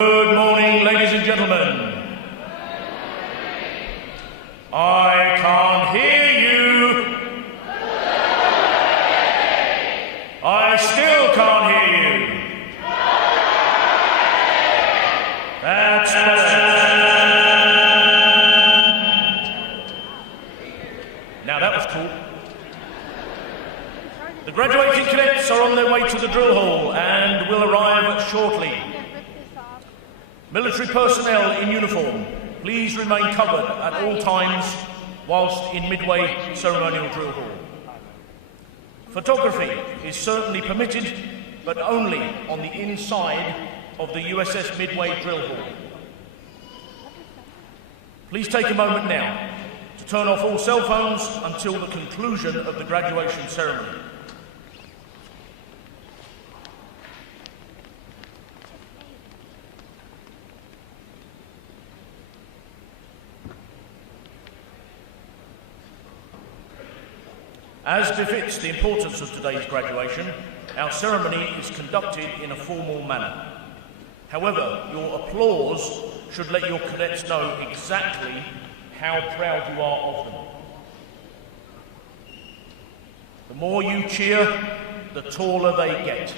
Good morning, ladies and gentlemen. I can't hear you. I still can't hear you. That's better. Now that was cool. The graduating cadets are on their way to the drill hall and will arrive shortly. Military personnel in uniform, please remain covered at all times whilst in midway ceremonial drill hall. Photography is certainly permitted, but only on the inside of the USS Midway drill hall. Please take a moment now to turn off all cell phones until the conclusion of the graduation ceremony. As befits the importance of today's graduation, our ceremony is conducted in a formal manner. However, your applause should let your cadets know exactly how proud you are of them. The more you cheer, the taller they get.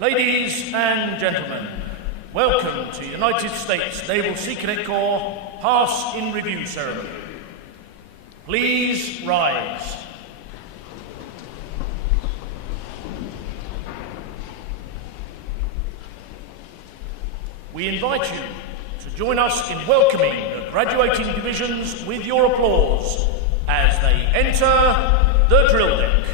Ladies and gentlemen, welcome to United States Naval Sea Cadet Corps Pass in Review Ceremony. Please rise. We invite you to join us in welcoming the graduating divisions with your applause as they enter the drill deck.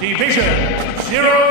Division 007.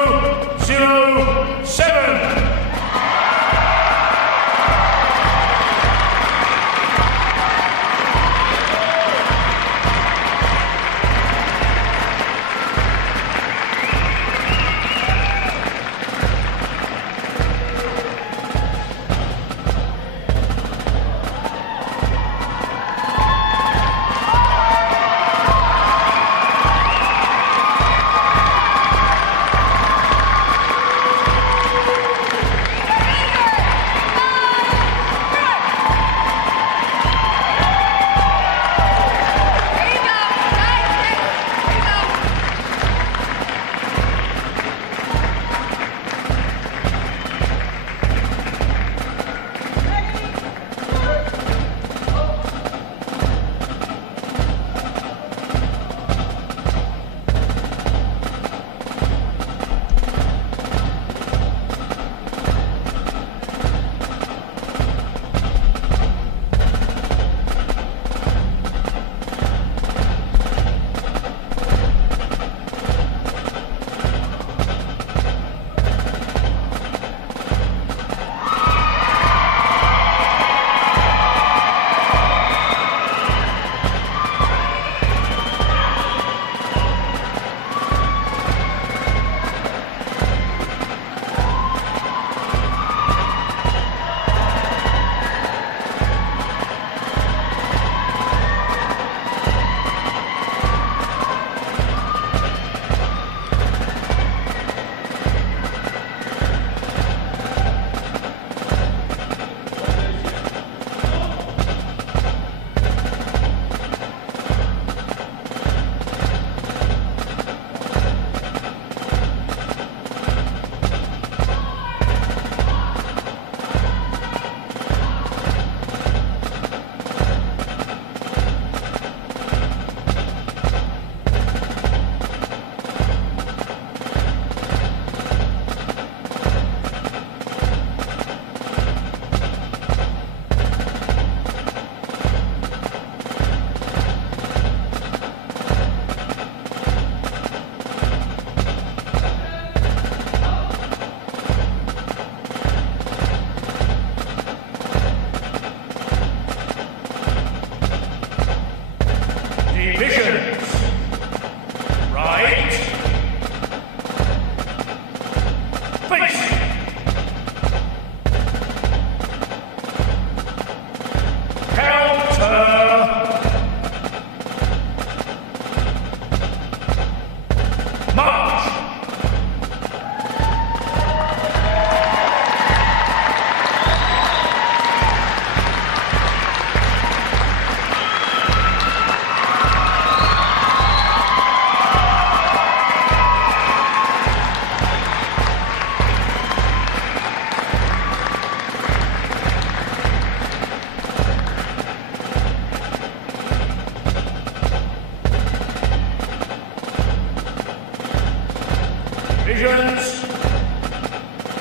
Divisions,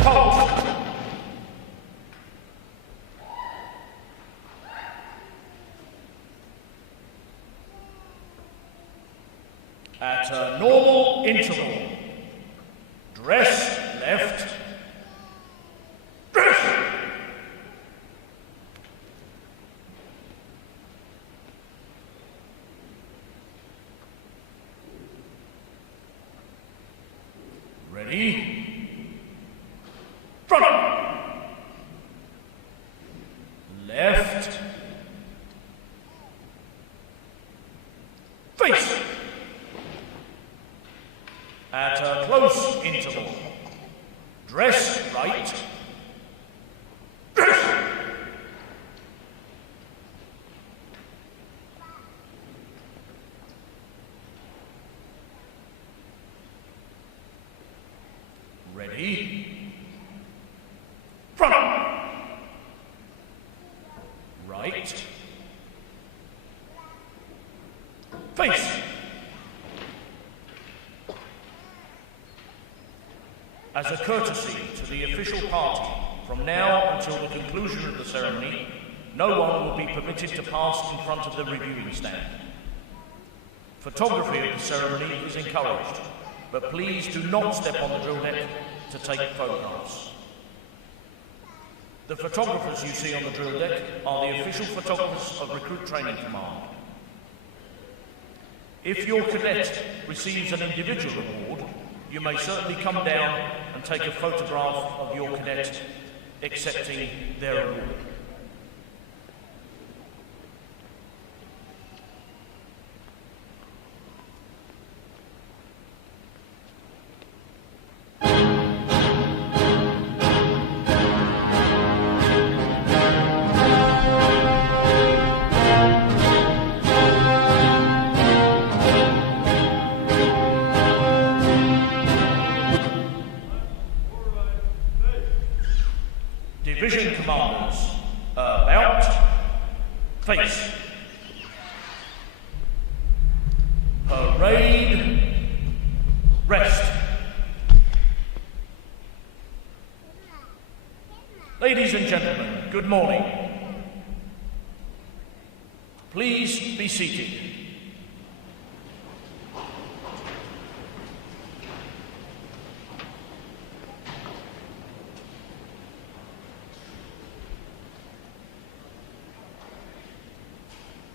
halt. At a normal interval, dress left, dress. Ready, front, left, face. At a close interval, dress right, dress. Ready, front, right, face. As a courtesy to the official party, from now until the conclusion of the ceremony, no one will be permitted to pass in front of the reviewing stand. Photography of the ceremony is encouraged, but please do not step on the drill deck to take photographs. The photographers you see on the drill deck are the official photographers of Recruit Training Command. If your cadet receives an individual award, you may certainly come down and take a photograph of your cadet accepting their award. Division commanders, about, face. Parade, rest. Ladies and gentlemen, good morning. Please be seated.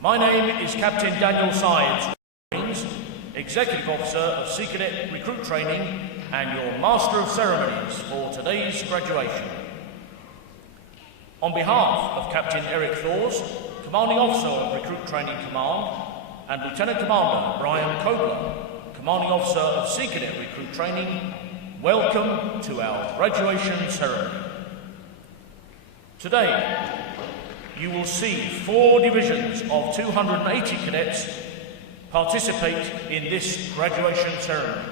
My name is Captain Daniel Sides, Executive Officer of Sea Cadet Recruit Training and your Master of Ceremonies for today's graduation. On behalf of Captain Eric Thors, Commanding Officer of Recruit Training Command, and Lieutenant Commander Brian Kobler, Commanding Officer of Sea Cadet Recruit Training, welcome to our graduation ceremony. Today, you will see 4 divisions of 280 cadets participate in this graduation ceremony.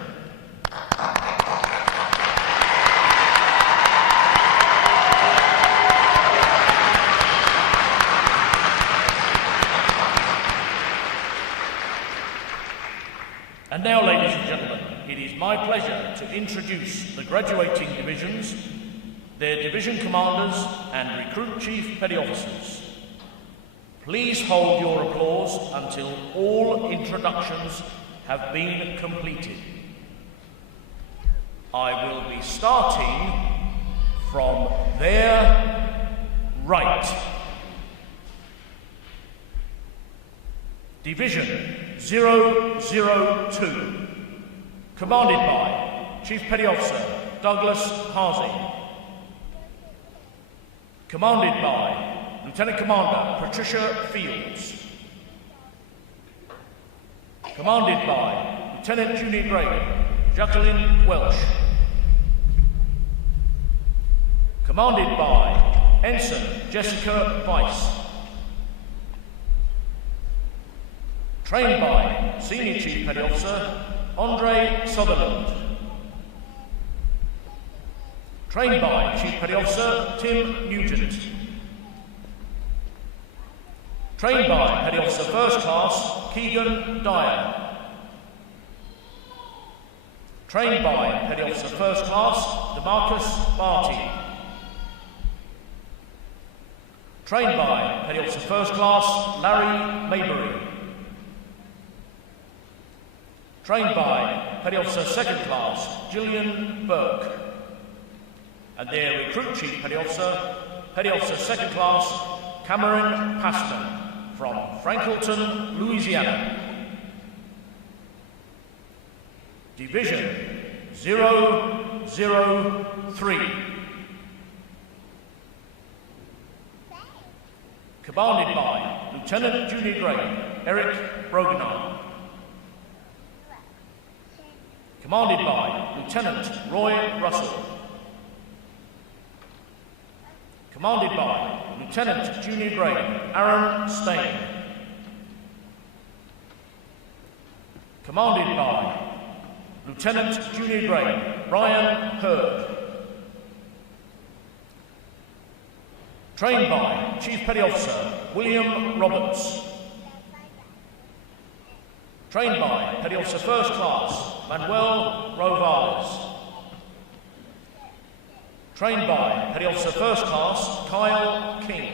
And now, ladies and gentlemen, it is my pleasure to introduce the graduating divisions, their division commanders and recruit chief petty officers. Please hold your applause until all introductions have been completed. I will be starting from their right. Division 002, commanded by Chief Petty Officer Douglas Harsey. Commanded by Lieutenant Commander Patricia Fields. Commanded by Lieutenant Junior Grade Jacqueline Welsh. Commanded by Ensign Jessica Weiss. Trained by Senior Chief Petty Officer Andre Sutherland. Trained by Chief Petty Officer Tim Nugent. Trained by Petty Officer First Class Keegan Dyer. Trained by Petty Officer First Class DeMarcus Barty. Trained by Petty Officer First Class Larry Maybury. Trained by Petty Officer Second Class Gillian Burke. And their Recruit Chief Petty Officer Second Class Cameron Paston from Franklinton, Louisiana. Division 003. Commanded by Lieutenant Junior Grade Eric Brogenar. Commanded by Lieutenant Roy Russell. Commanded by Lieutenant Junior Grade Aaron Stain. Commanded by Lieutenant Junior Grade Brian Hurd. Trained by Chief Petty Officer William Roberts. Trained by Petty Officer First Class Manuel Rovales. Trained by Petty Officer First Class Kyle King.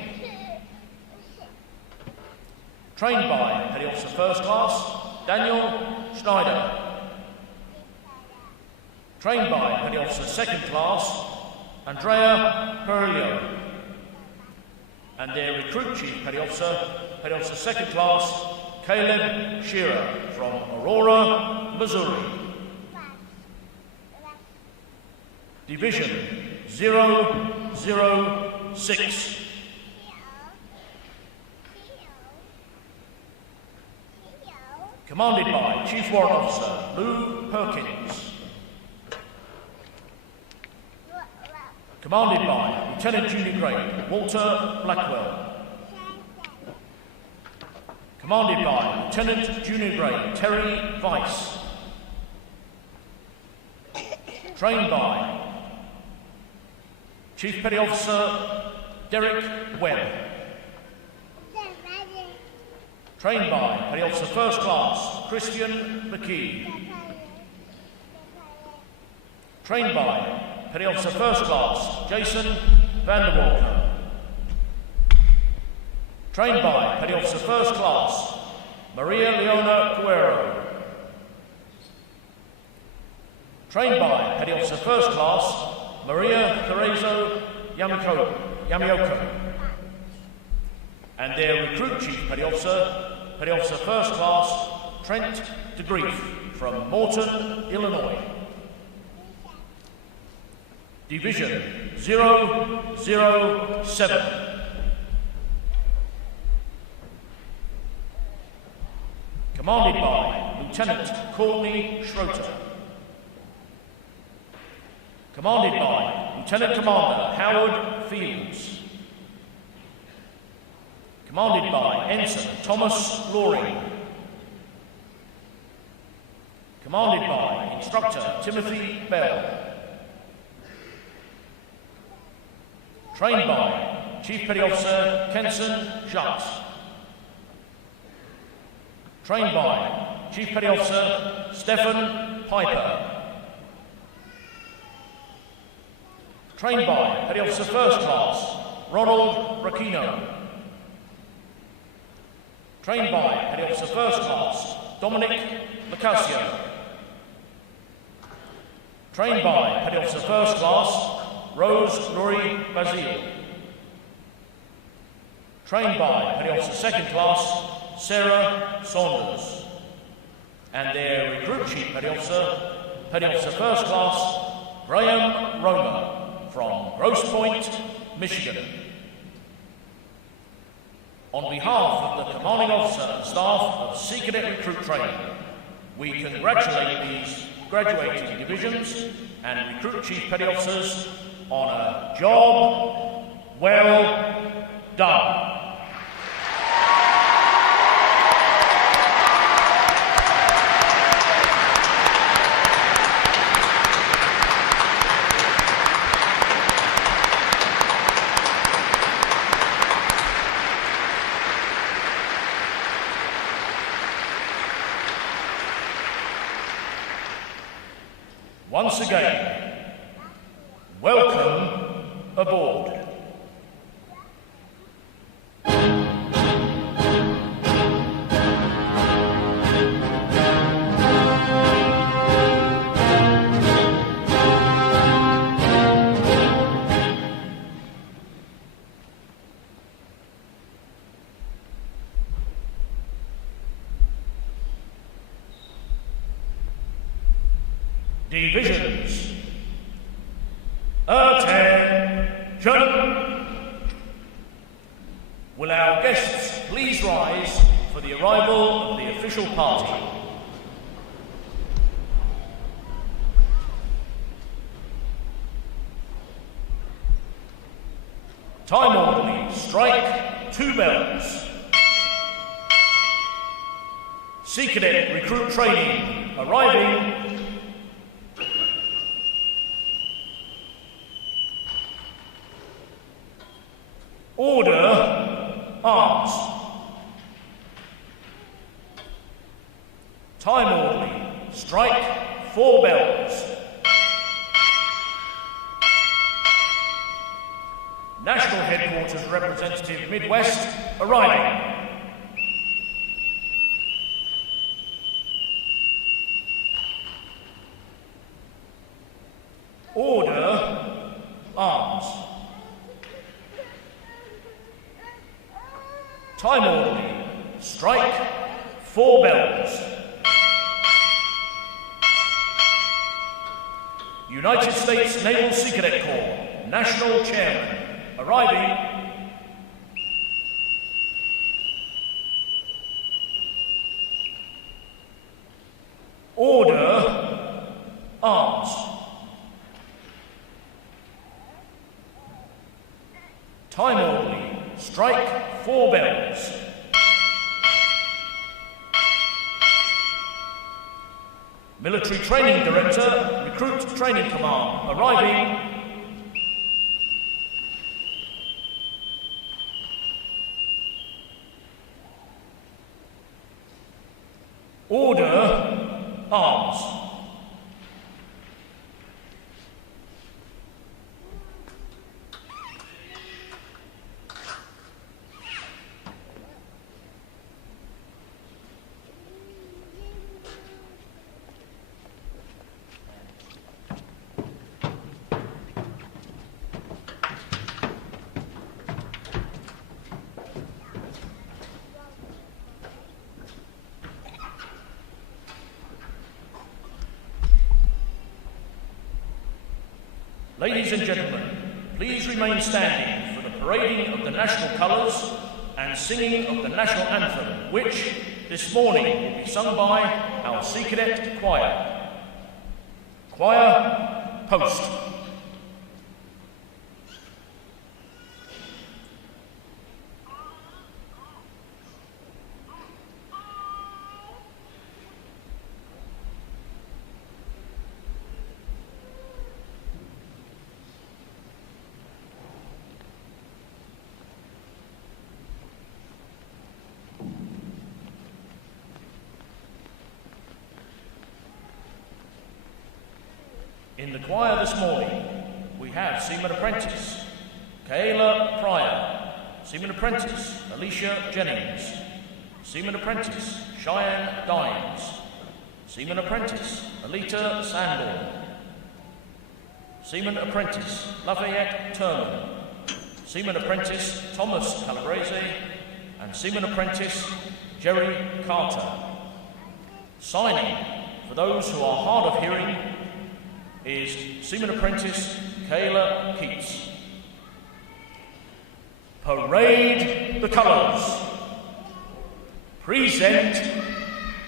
Trained by Petty Officer First Class Daniel Schneider. Trained by Petty Officer Second Class Andrea Perillo. And their Recruit Chief Petty Officer Second Class Caleb Shearer from Aurora, Missouri. Division 006. Commanded by Chief Warrant Officer Lou Perkins. Commanded by Lieutenant Junior Grade Walter Blackwell. Commanded by Lieutenant Junior Grade Terry Weiss. Trained by Chief Petty Officer Derek Webb. Trained by Petty Officer First Class Christian McKee. Trained by Petty Officer First Class Jason Vanderwalker. Trained by Petty Officer First Class Maria Leona Cuero. Trained by Petty Officer First Class Maria Terezo Yamioka. And their Recruit Chief Petty Officer First Class Trent DeGrief from Morton, Illinois. Division 007. Commanded by Lieutenant Courtney Schroeter. Commanded by Lieutenant Commander Howard Fields. Commanded by Ensign Thomas Loring. Commanded by Instructor Timothy Bell. Trained by Chief Petty Officer Kenson Schatz. Trained by Chief Petty Officer Stephen Piper. Trained by Petty Officer First Class Ronald Racchino. Trained by Petty Officer First Class Dominic Lacasio. Trained by Petty Officer First Class Rose Laurie Bazile. Trained by Petty Officer Second Class Sarah Saunders. And their Recruit Chief Petty Officer First Class Graham Romer from Grosse Pointe, Michigan. On behalf of the Commanding Officer and staff of Sea Cadet Recruit Training, we congratulate these graduating divisions and Recruit Chief Petty Officers on a job well done. Once again, welcome aboard. Divisions. Attention! Will our guests please rise for the arrival of the official party? Time orderly, strike 2 bells. Sea Cadet recruit training arriving. Order, arms. Time orderly, strike 4 bells. National Headquarters Representative Midwest arriving. Order, arms. Time orderly, strike 4 bells. United States Naval Sea Cadet Corps, National Chairman, arriving. Order, arms. Time orderly, strike 4 bells. Military Training Director, Recruit Training Command, arriving. Order, arms. Ladies and gentlemen, please remain standing for the parading of the national colours and singing of the national anthem, which this morning will be sung by our Sea Cadet Choir. Choir, post. In the choir this morning, we have Seaman Apprentice, Kayla Pryor, Seaman Apprentice, Alicia Jennings, Seaman Apprentice, Cheyenne Dines, Seaman Apprentice, Alita Sandor, Seaman Apprentice, Lafayette Turman, Seaman Apprentice, Thomas Calabrese, and Seaman Apprentice, Jerry Carter. Signing, for those who are hard of hearing, is Seaman Apprentice Kayla Keats. Parade the colours. Present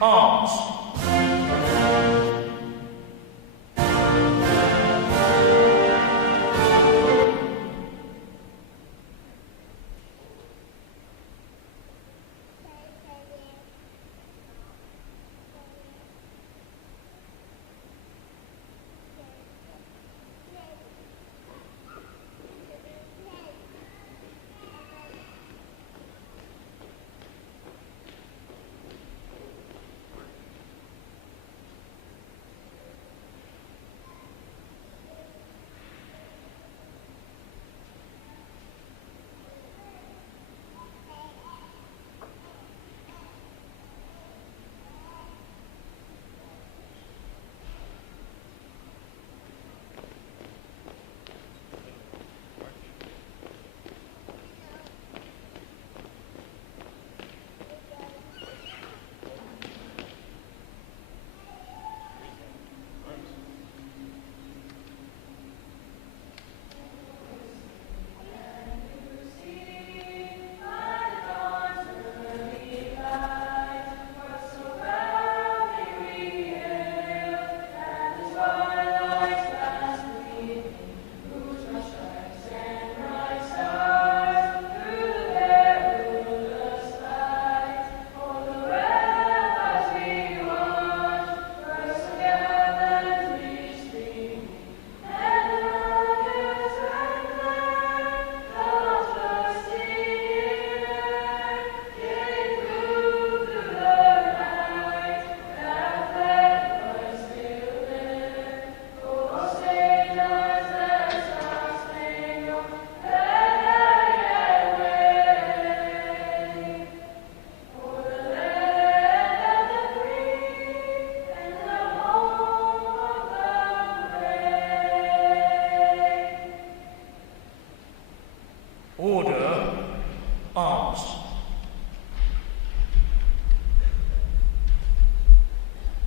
arms.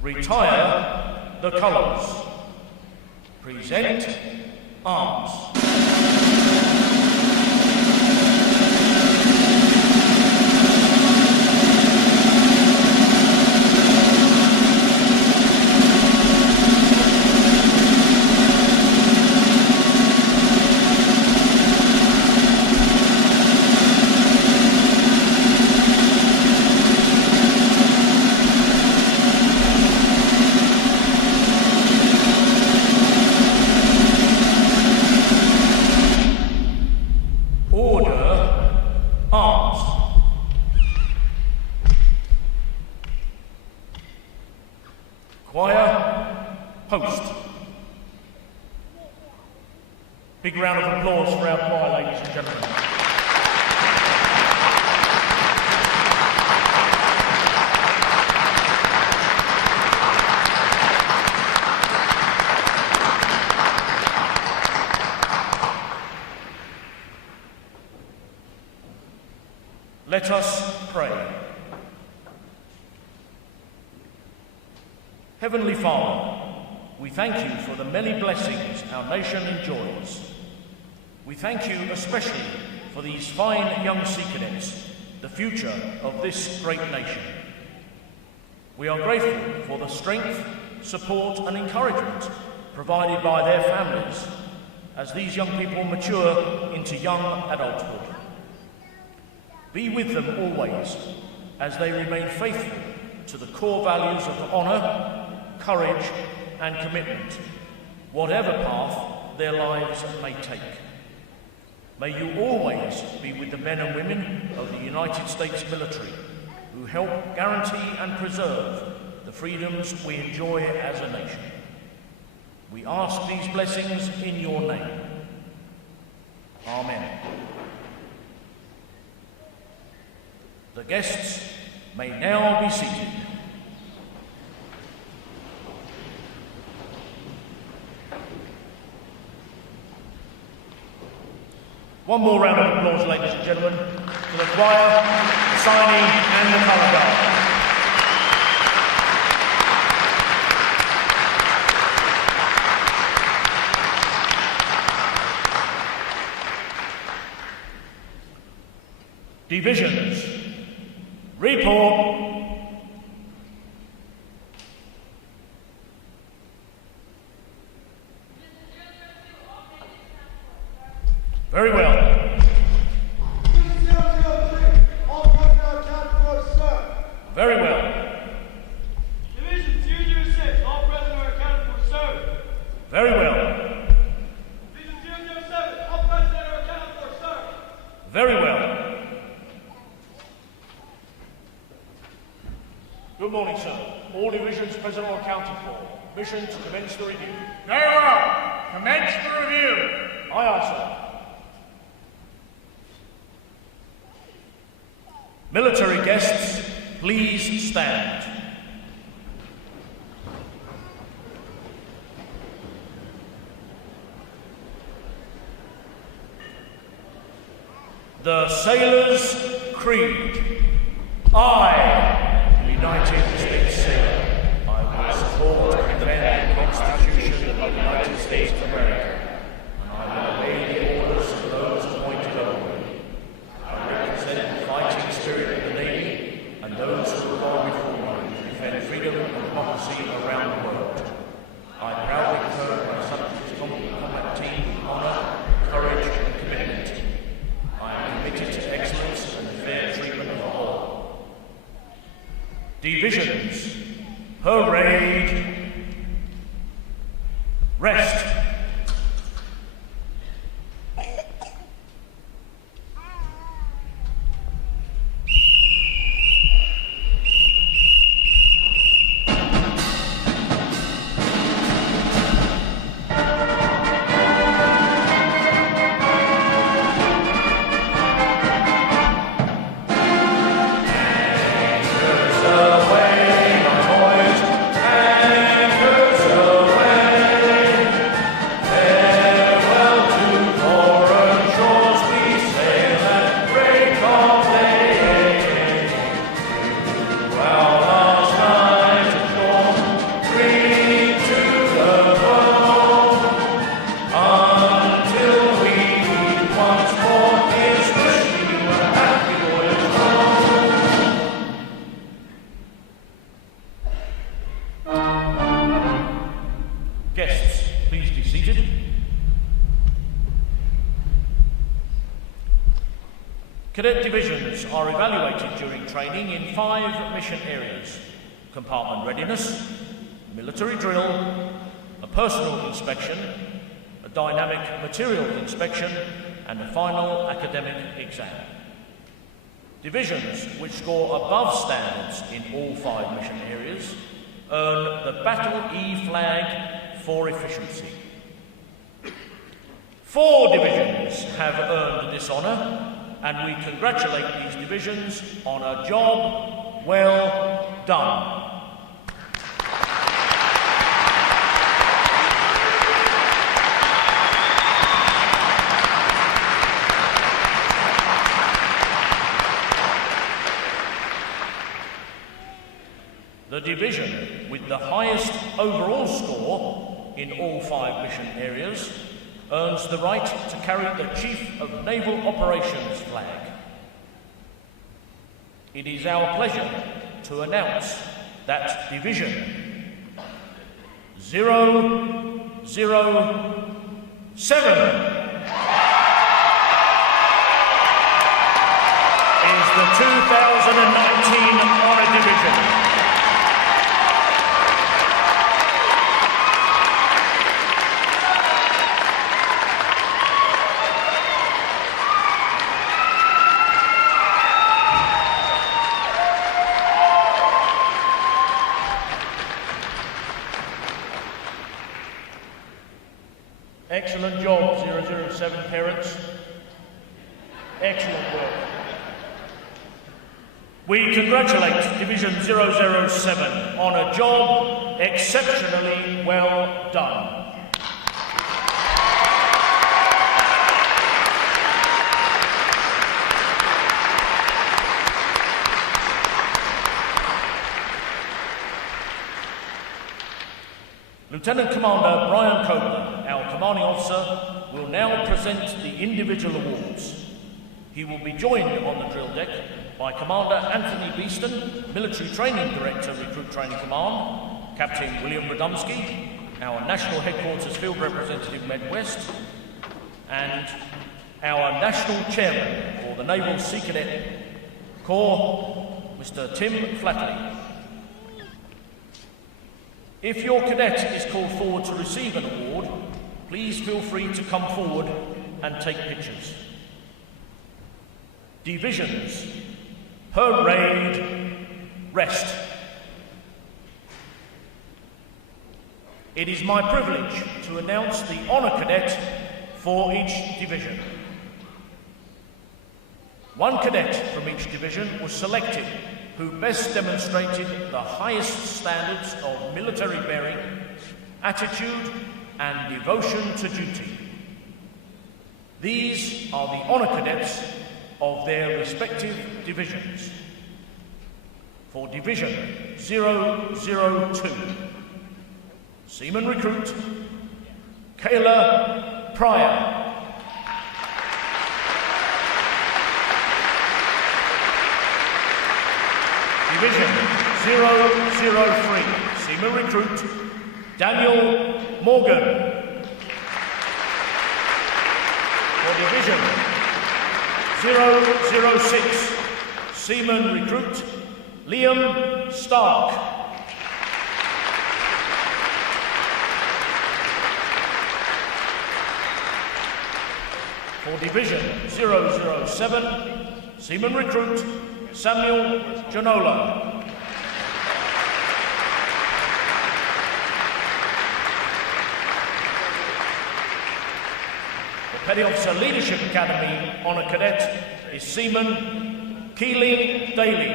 Retire the colours. Present arms. Choir, post. Big round of applause for our choir, ladies and gentlemen. Let us pray. Heavenly Father, we thank you for the many blessings our nation enjoys. We thank you especially for these fine young Sea Cadets, the future of this great nation. We are grateful for the strength, support and encouragement provided by their families as these young people mature into young adulthood. Be with them always as they remain faithful to the core values of honour, courage and commitment, whatever path their lives may take. May you always be with the men and women of the United States military who help guarantee and preserve the freedoms we enjoy as a nation. We ask these blessings in your name. Amen. The guests may now be seated. One more round of applause, ladies and gentlemen, for the choir, the signing and the colour guard. Divisions, report. Very well. Very well. Division 006, all present are accounted for, sir. Very well. Division 007, all present are accounted for, sir. Very well. Good morning, sir. All divisions present or accounted for. Mission to commence the review. Very well. Commence the review. Aye, aye, sir. Military guests, please stand. The Sailor's Creed. I, United States sailor, I will support and defend the Constitution of the United States of America, and I will obey the orders of those appointed over me. I represent the fighting spirit of the Navy and those who are gone before me to defend freedom and democracy around the world. I proudly serve my subjects' combat team with honour, courage and commitment. I am committed to excellence and the fair treatment of all. Divisions, parade, rest. Away, my boys, and Cadet divisions are evaluated during training in 5 mission areas: compartment readiness, military drill, a personal inspection, a dynamic material inspection, and a final academic exam. Divisions which score above standards in all 5 mission areas earn the Battle E flag for efficiency. 4 divisions have earned this honour, and we congratulate these divisions on a job well done. The division with the highest overall score in all 5 mission areas earns the right to carry the Chief of Naval Operations flag. It is our pleasure to announce that Division 007 is the 2019 Honour Division. Excellent job, 007 parents. Excellent work. We congratulate Division 007 on a job exceptionally well done. Lieutenant Commander Brian Coburn, our commanding officer, will now present the individual awards. He will be joined on the drill deck by Commander Anthony Beeston, Military Training Director, Recruit Training Command, Captain William Radomski, our National Headquarters Field Representative Med West, and our National Chairman for the Naval Sea Cadet Corps, Mr. Tim Flatley. If your cadet is called forward to receive an award, please feel free to come forward and take pictures. Divisions, parade, rest. It is my privilege to announce the Honour Cadet for each division. One cadet from each division was selected who best demonstrated the highest standards of military bearing, attitude, and devotion to duty. These are the Honour Cadets of their respective divisions. For Division 002, Seaman Recruit, Kayla Pryor. Division 003, Seaman Recruit, Daniel Morgan. For Division 006, Seaman Recruit, Liam Stark. For Division 007, Seaman Recruit, Samuel Janola. The Petty Officer Leadership Academy Honour Cadet is Seaman Keeling Daly.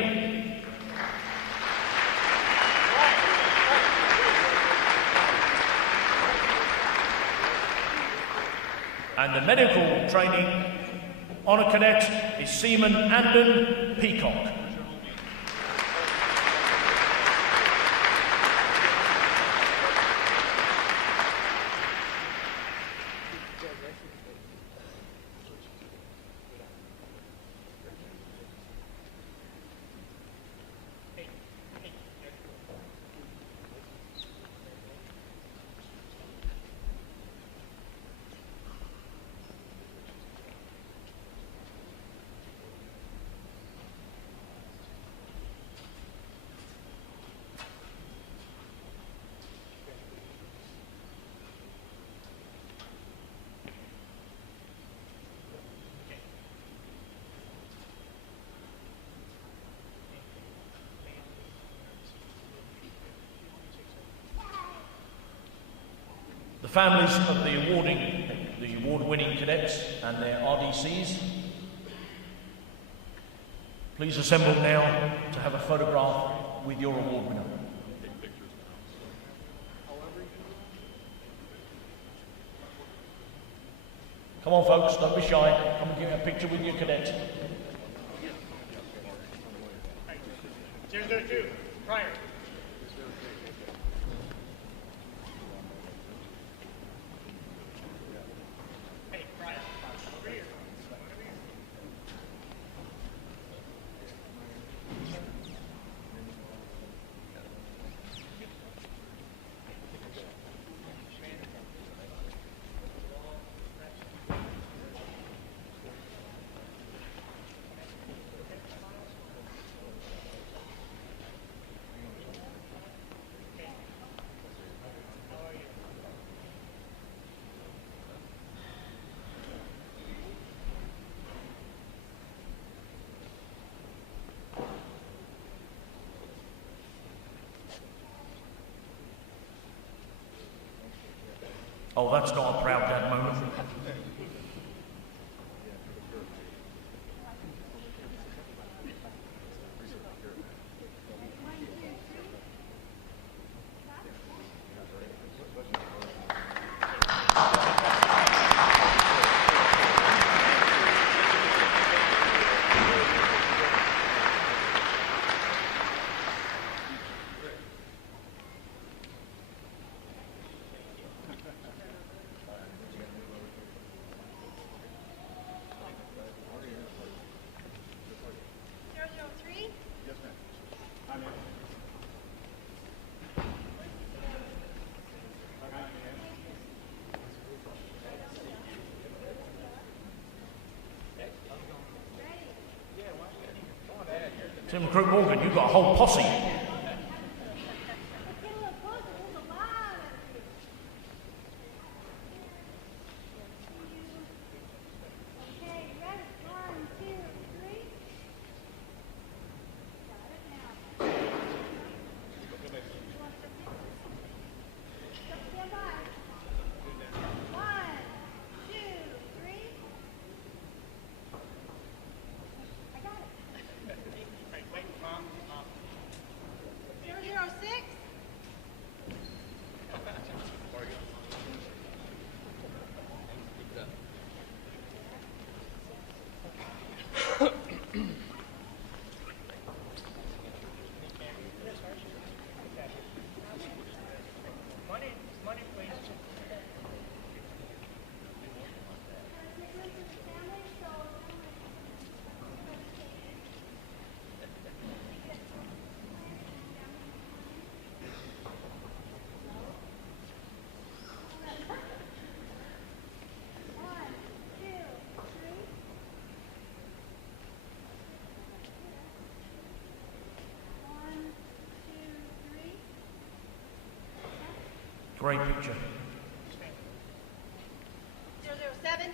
And the Medical Training Honour Cadet is Seaman Andon Peacock. The families of the award-winning cadets and their RDCs, please assemble now to have a photograph with your award winner. Come on folks, don't be shy. Come and get a picture with your cadet. 002, prior. Hey, prior. Over here. Oh, that's not a proud dad moment. Tim Crew Morgan, you've got a whole posse. Great picture. 007.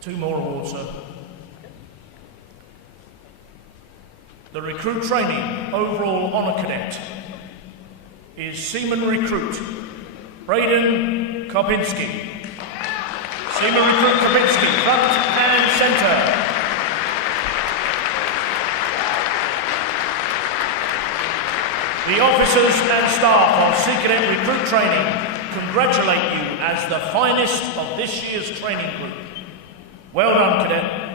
2 more awards, sir. The Recruit Training Overall Honour Cadet is Seaman Recruit Braden Kopinski. Seaman Recruit Kopinski, front and centre. The officers and staff of Sea Cadet Recruit Training congratulate you as the finest of this year's training group. Well done, Cadet.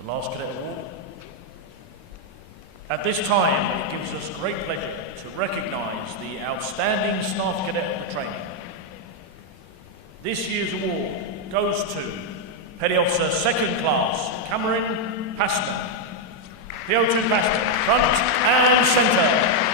The last cadet award. At this time, it gives us great pleasure to recognise the outstanding staff cadet of the training. This year's award goes to Petty Officer 2nd Class Cameron Paston. PO2 Paston, front and centre.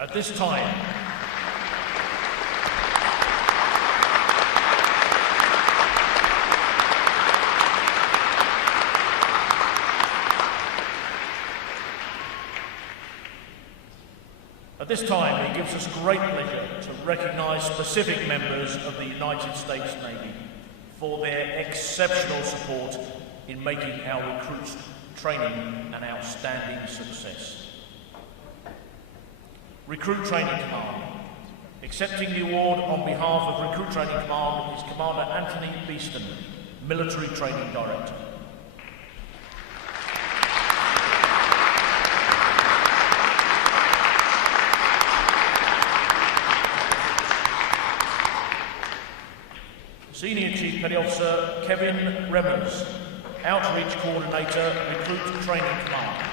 At this time, it gives us great pleasure to recognise specific members of the United States Navy for their exceptional support in making our recruits training an outstanding success. Recruit Training Command. Accepting the award on behalf of Recruit Training Command is Commander Anthony Beeston, Military Training Director. Senior Chief Petty Officer Kevin Remmers, Outreach Coordinator, Recruit Training Command.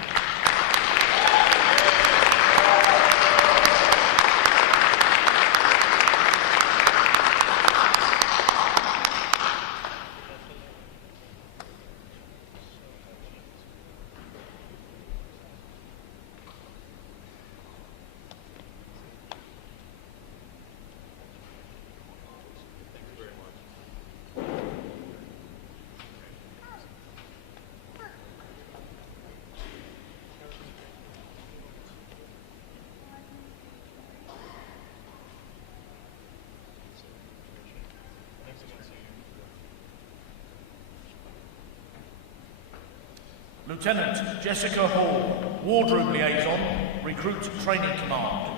Lieutenant Jessica Hall, Wardroom Liaison, Recruit Training Command.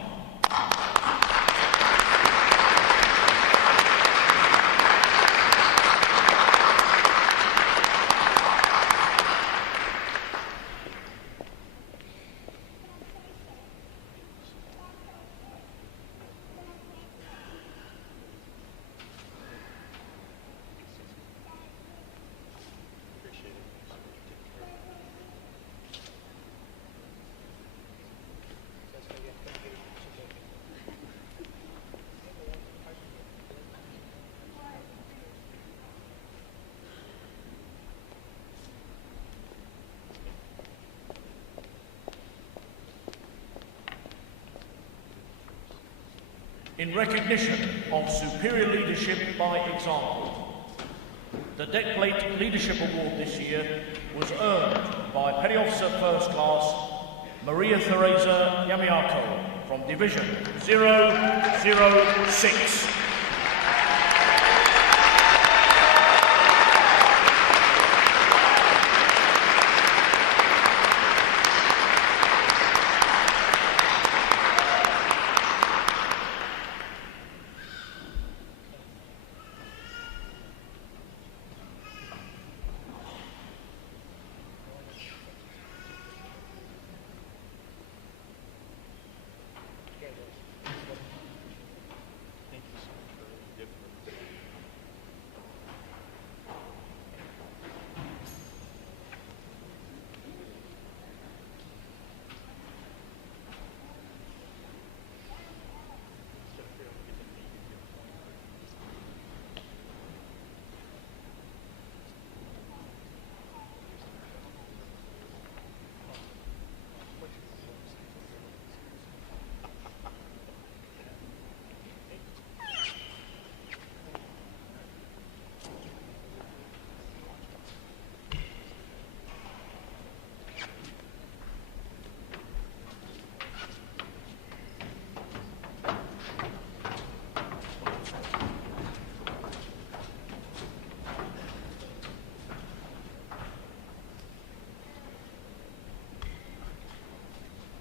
In recognition of superior leadership by example, the Deck Plate Leadership Award this year was earned by Petty Officer First Class Maria Teresa Yamiako from Division 006.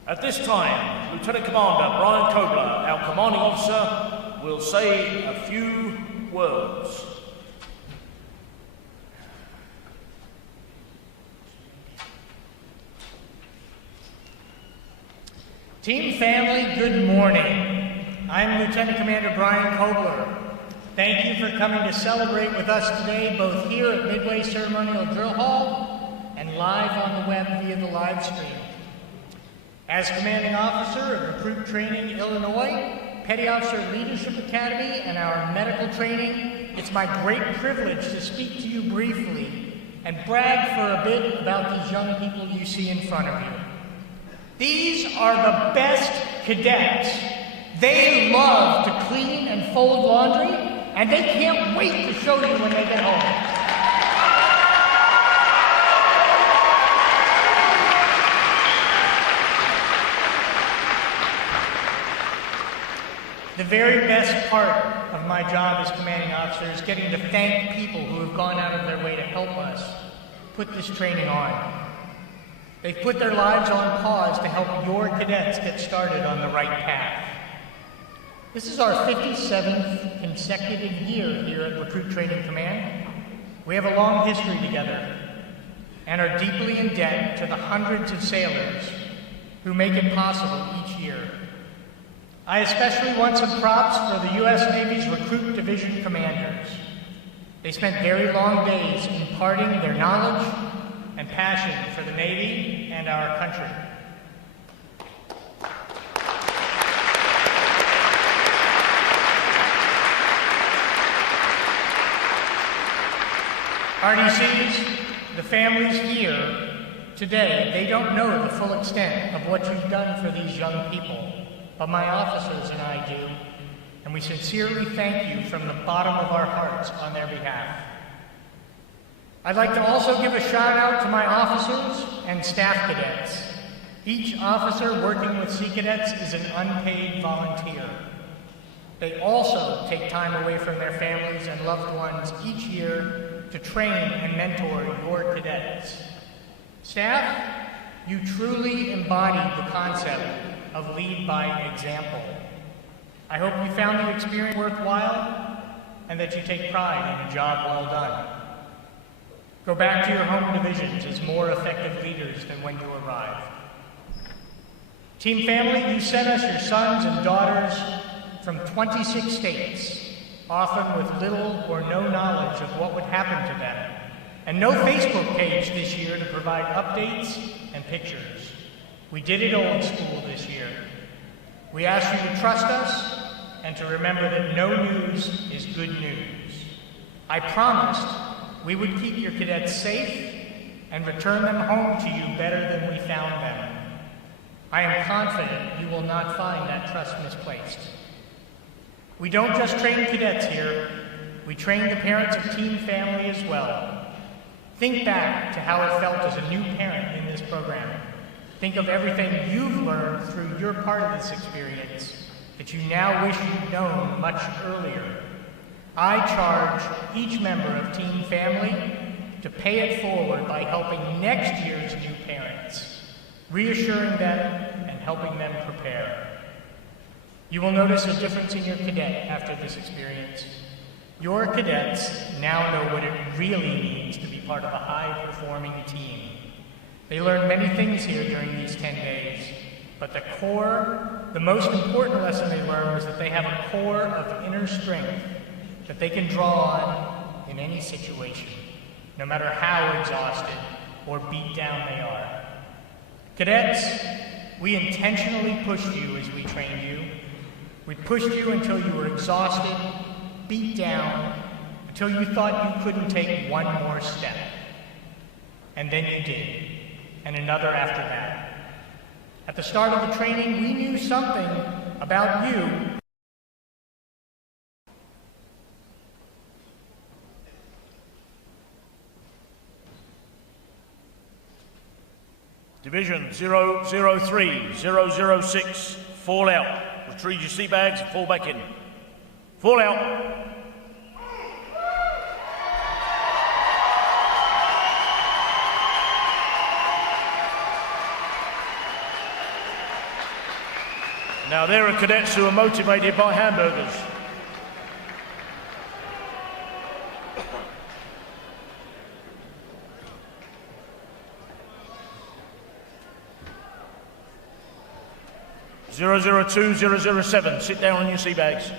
At this time, Lieutenant Commander Brian Kobler, our commanding officer, will say a few words. Team family, good morning. I'm Lieutenant Commander Brian Kobler. Thank you for coming to celebrate with us today, both here at Midway Ceremonial Drill Hall and live on the web via the live stream. As Commanding Officer of Recruit Training Illinois, Petty Officer Leadership Academy, and our medical training, it's my great privilege to speak to you briefly and brag for a bit about these young people you see in front of you. These are the best cadets. They love to clean and fold laundry, and they can't wait to show you when they get home. The very best part of my job as commanding officer is getting to thank people who have gone out of their way to help us put this training on. They've put their lives on pause to help your cadets get started on the right path. This is our 57th consecutive year here at Recruit Training Command. We have a long history together and are deeply in debt to the hundreds of sailors who make it possible each year. I especially want some props for the U.S. Navy's Recruit Division commanders. They spent very long days imparting their knowledge and passion for the Navy and our country. RDCs, the families here today, they don't know the full extent of what you've done for these young people, but my officers and I do, and we sincerely thank you from the bottom of our hearts on their behalf. I'd like to also give a shout out to my officers and staff cadets. Each officer working with Sea Cadets is an unpaid volunteer. They also take time away from their families and loved ones each year to train and mentor your cadets. Staff, you truly embodied the concept of lead by example. I hope you found the experience worthwhile and that you take pride in a job well done. Go back to your home divisions as more effective leaders than when you arrived. Team family, you sent us your sons and daughters from 26 states, often with little or no knowledge of what would happen to them, and no Facebook page this year to provide updates and pictures. We did it old school this year. We ask you to trust us and to remember that no news is good news. I promised we would keep your cadets safe and return them home to you better than we found them. I am confident you will not find that trust misplaced. We don't just train cadets here, we train the parents of Team Family as well. Think back to how it felt as a new parent in this program. Think of everything you've learned through your part of this experience that you now wish you'd known much earlier. I charge each member of Team Family to pay it forward by helping next year's new parents, reassuring them and helping them prepare. You will notice a difference in your cadet after this experience. Your cadets now know what it really means to be part of a high-performing team. They learn many things here during these 10 days, but the core, the most important lesson they learn was that they have a core of inner strength that they can draw on in any situation, no matter how exhausted or beat down they are. Cadets, we intentionally pushed you as we trained you. We pushed you until you were exhausted, beat down, until you thought you couldn't take one more step. And then you did, and another after that. At the start of the training, we knew something about you. Division 003, 006, fall out. Retrieve your sea bags and fall back in. Fall out. Now there are cadets who are motivated by hamburgers. Zero, 002, 007, sit down on your sea bags.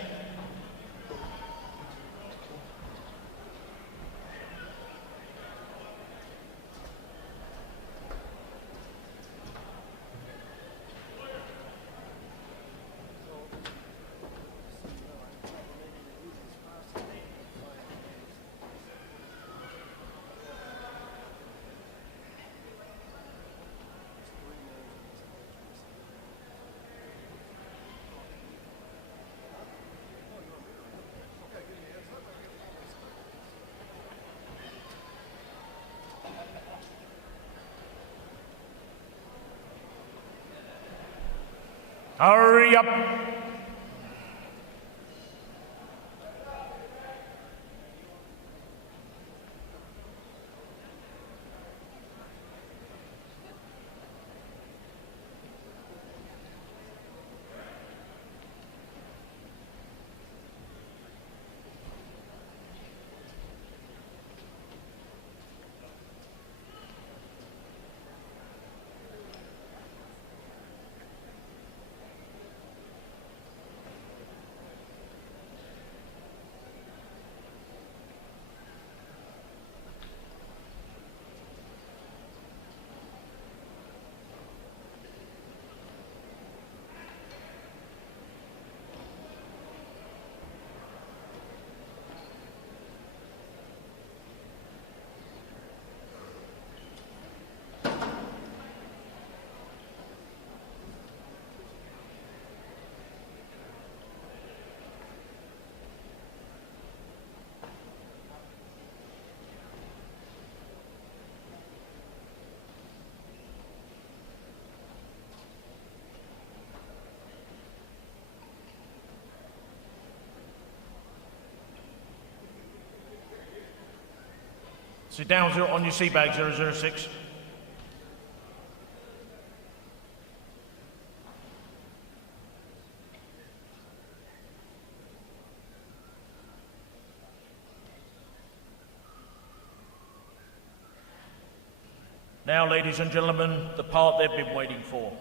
Hurry up. Sit down on your seat bag, 006. Now, ladies and gentlemen, the part they've been waiting for.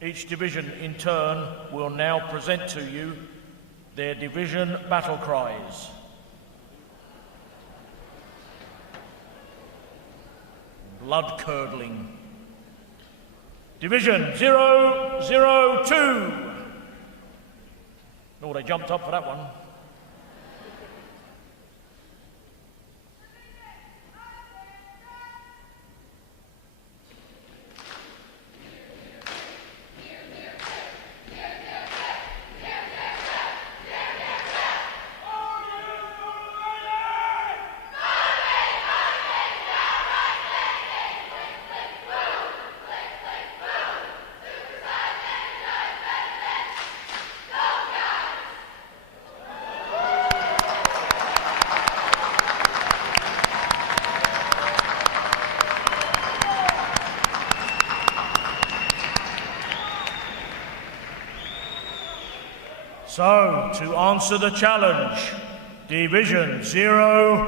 Each division in turn will now present to you their division battle cries. Blood-curdling. Division 002. Oh, they jumped up for that one. So, to answer the challenge, Division 003.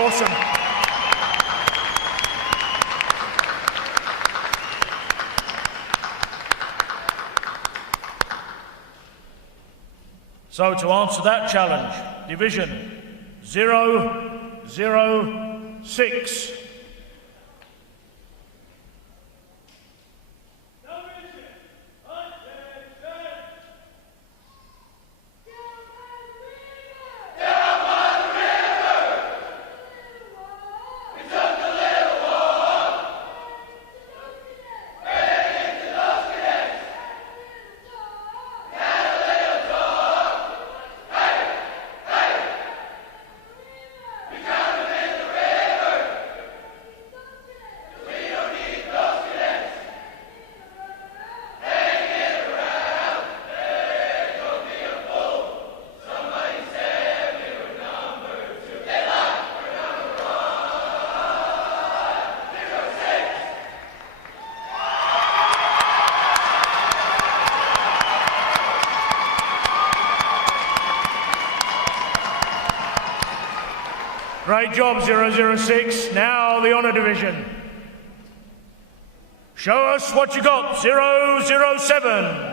Awesome. So, to answer that challenge, Division 006. Great job, 006. Now the Honour Division. Show us what you got, 007.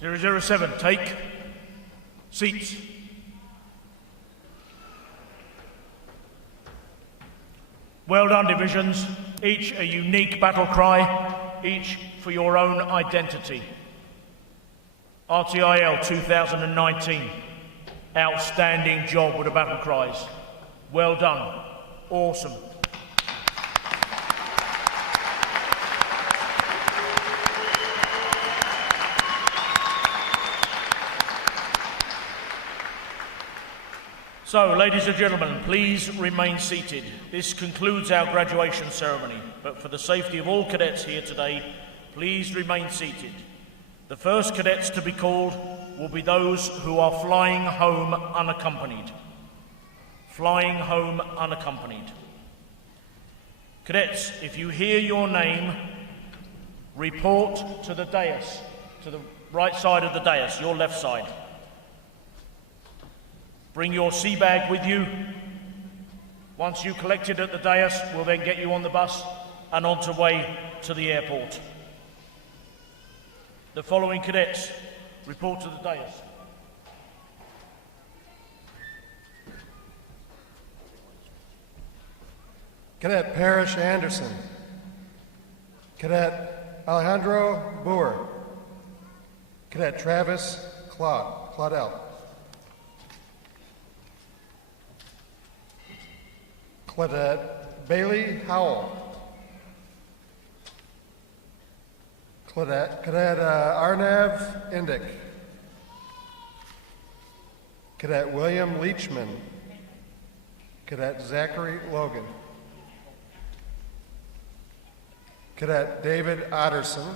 .007, take seats. Well done, divisions. Each a unique battle cry, each for your own identity. RTIL 2019, outstanding job with the battle cries. Well done. Awesome. So, ladies and gentlemen, please remain seated. This concludes our graduation ceremony, but for the safety of all cadets here today, please remain seated. The first cadets to be called will be those who are flying home unaccompanied. Flying home unaccompanied. Cadets, if you hear your name, report to the dais, to the right side of the dais, your left side. Bring your sea bag with you. Once you collect it at the dais, we'll then get you on the bus and on the way to the airport. The following cadets report to the dais. Cadet Parrish Anderson. Cadet Alejandro Boer. Cadet Travis Claudel. Cadet Bailey Howell. Cadet Arnav Indick. Cadet William Leachman. Cadet Zachary Logan. Cadet David Otterson.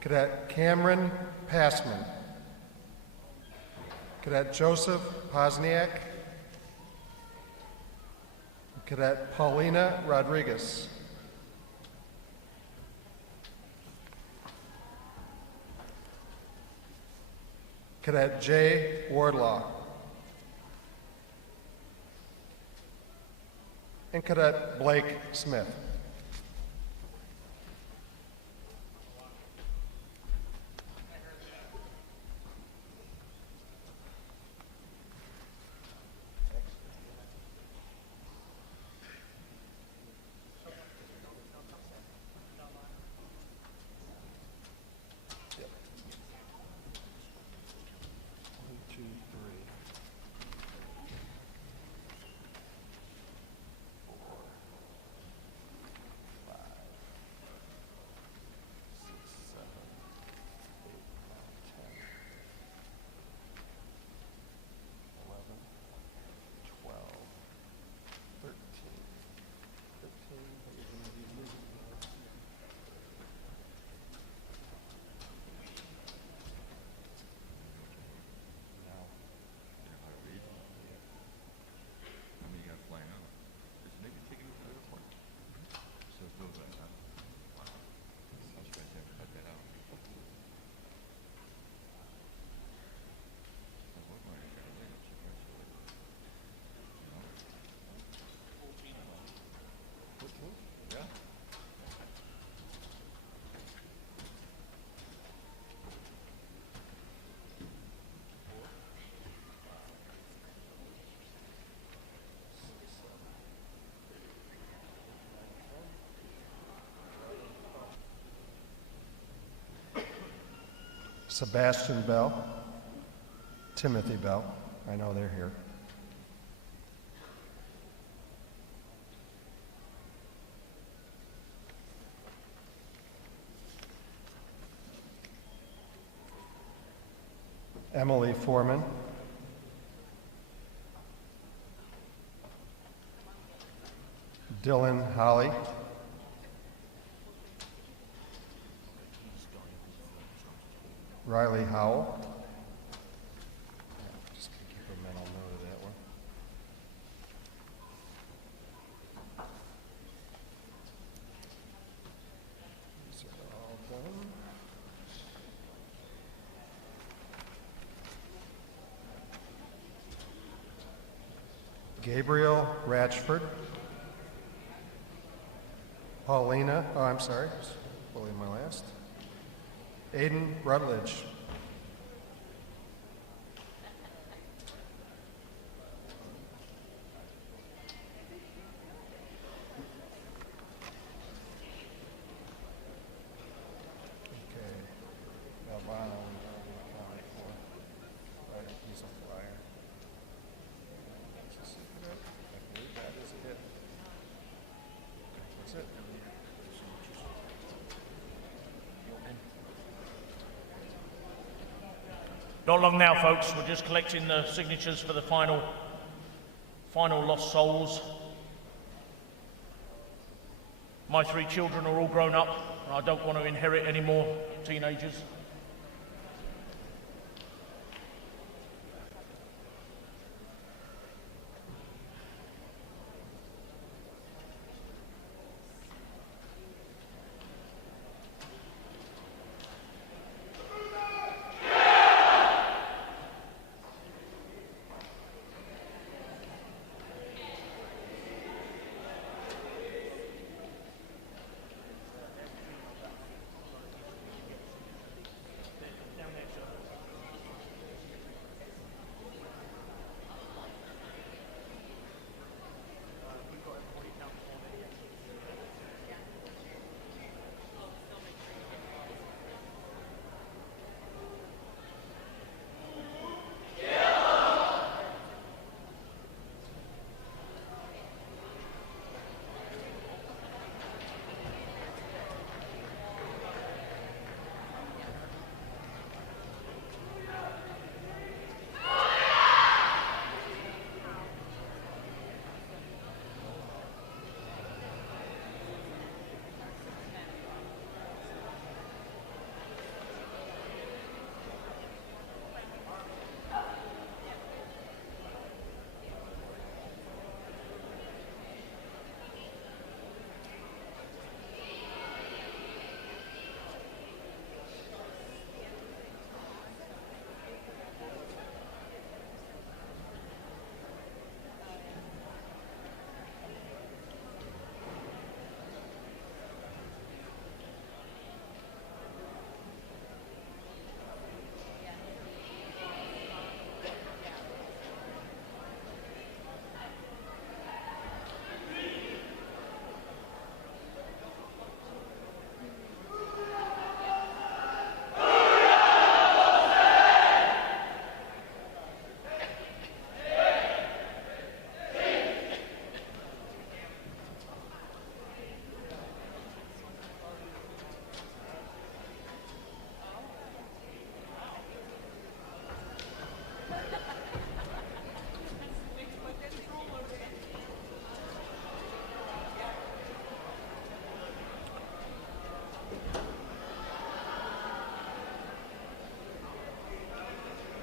Cadet Cameron Passman. Cadet Joseph Pozniak. Cadet Paulina Rodriguez. Cadet Jay Wardlaw. And Cadet Blake Smith. Sebastian Bell, Timothy Bell, I know they're here. Emily Foreman. Dylan Holly. Riley Howell. Just keep a mental note of that one. These are all done. Gabriel Ratchford. Paulina, oh, I'm sorry, just bullying my last. Aiden Rutledge. Okay. Albano, accounted for. Right, he's a flyer. I believe that is it. That's it. Not long now, folks. We're just collecting the signatures for the final lost souls. My 3 children are all grown up, and I don't want to inherit any more teenagers.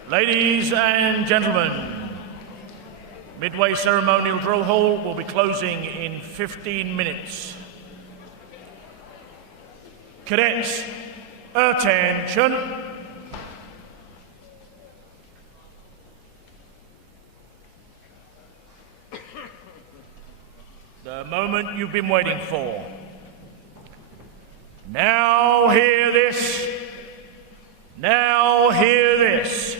Ladies and gentlemen, Midway Ceremonial Drill Hall will be closing in 15 minutes. Cadets, attention. The moment you've been waiting for. Now hear this. Now hear this.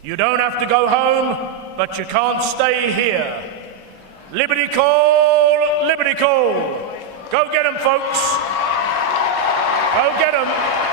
You don't have to go home, but you can't stay here. Liberty call, liberty call. Go get 'em, folks. Go get 'em.